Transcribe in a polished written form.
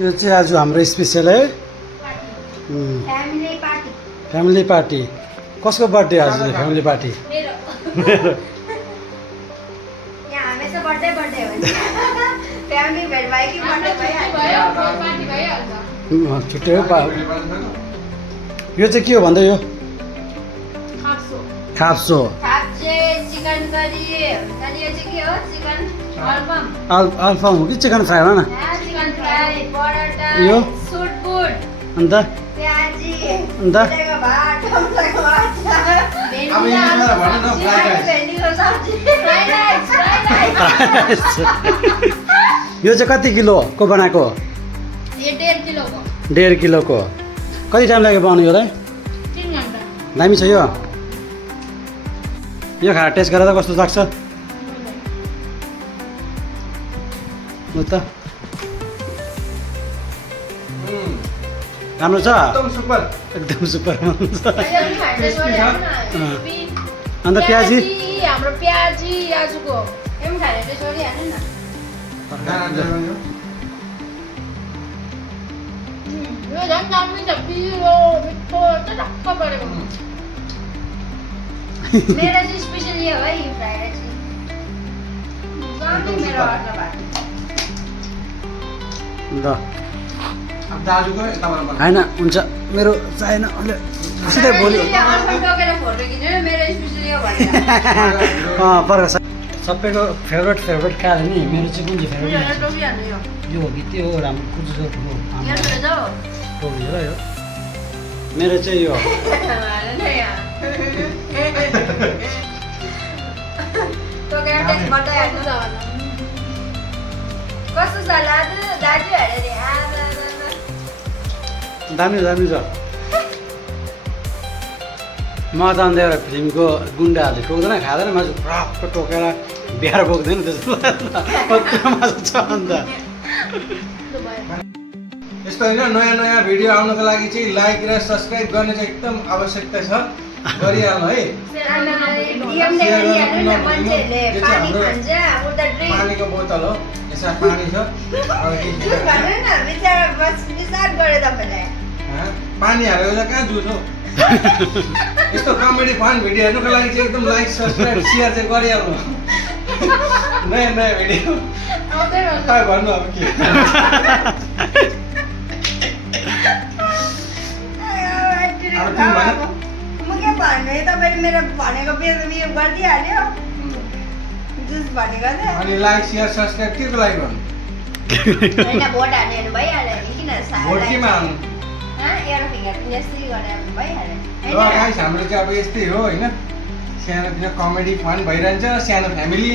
यो चाहिँ आज हाम्रो स्पेसल है फ्यामिली पार्टी कसको बर्थडे आज फ्यामिली पार्टी मेरो यहाँ हमेशा बर्थडे हुन्छ फ्यामिली भेट भयो कि बर्थडे भइहाल्छ छुट्टै हो यो चाहिँ के हो भन्दा यो खाप्सो चिकन करी अनि यो चाहिँ के हो चिकन अल्फाम हो कि चिकन फ्राई हो न चिकन फ्राई पराठा यो सुटबुट अन्त प्याजी अन्त भेन्डीको भात टमाटरको अचार भेन्डीको सब्जी फ्राई राइस यो चाहिँ कति किलोको बनाएको यो 1.5 किलोको 1.5 किलोको कति टाइम लाग्यो बनाउनु योलाई 3 घण्टा दामी छ यो खाएर टेस्ट गरेर कस्तो लाग्छ ल त राम्रो छ एकदम सुपर अन्त प्याजी हाम्रो प्याजी आजको एम खाएर टेस्ट गरिहाल्नु न यो झन् दामी छ पिरो मिठो टक्क परेको मेरो चाहिँ स्पेशल यो है फ्राई राइस चाहिँ मेरो अर्को भात ल होइन हुन्छ मेरो चाहिएन अहिले सिधै भोलि पर्ख सबैको फेभरेट खाएर नि मेरो चाहिँ कुन चाहिँ फेभरेट यो हो कि त्यो हो राम्रो कुन चाहिँ टोपी र यो मेरो चाहिँ यो कस्तो छ दाजु हेरेर दामी छ म त अन्त एउटा फिल्मको गुन्डाहरूले टोक्दैन खाँदैन मासु प्राप्त टोकेर बिहार बोक्दैन त्यस्तो मासु छ अन्त यस्तो होइन नयाँ भिडियो आउनको लागि चाहिँ लाइक र सब्सक्राइब गर्ने चाहिँ एकदम आवश्यकता छ गरिहाल्नु है पानीको बोतल हो यसमा पानी छ पानी हालेर चाहिँ कहाँ जुस हो यस्तो कमेडी फन भिडियो हेर्नुको लागि चाहिँ एकदम लाइक सब्सक्राइब सेयर चाहिँ गरिहाल्नु नयाँ भिडियो कहाँ भन्नु अब के तपाईँले मेरो भनेको उयो गरिदिइहाल्यो जुस भनेको अनि लाइक सेयर सब्सक्राइब के को लागि गर्नु होइन भोट हाल्नेहरू भइहाल्यो नि किन भोट केमा हाल्नु एयर फिङ्गर पनि यस्तै गरेर भइहाल्यो ल गाइस हाम्रो चाहिँ अब यस्तै हो होइन सानो तिनो कमेडी फन भइरहन्छ सानो फ्यामिली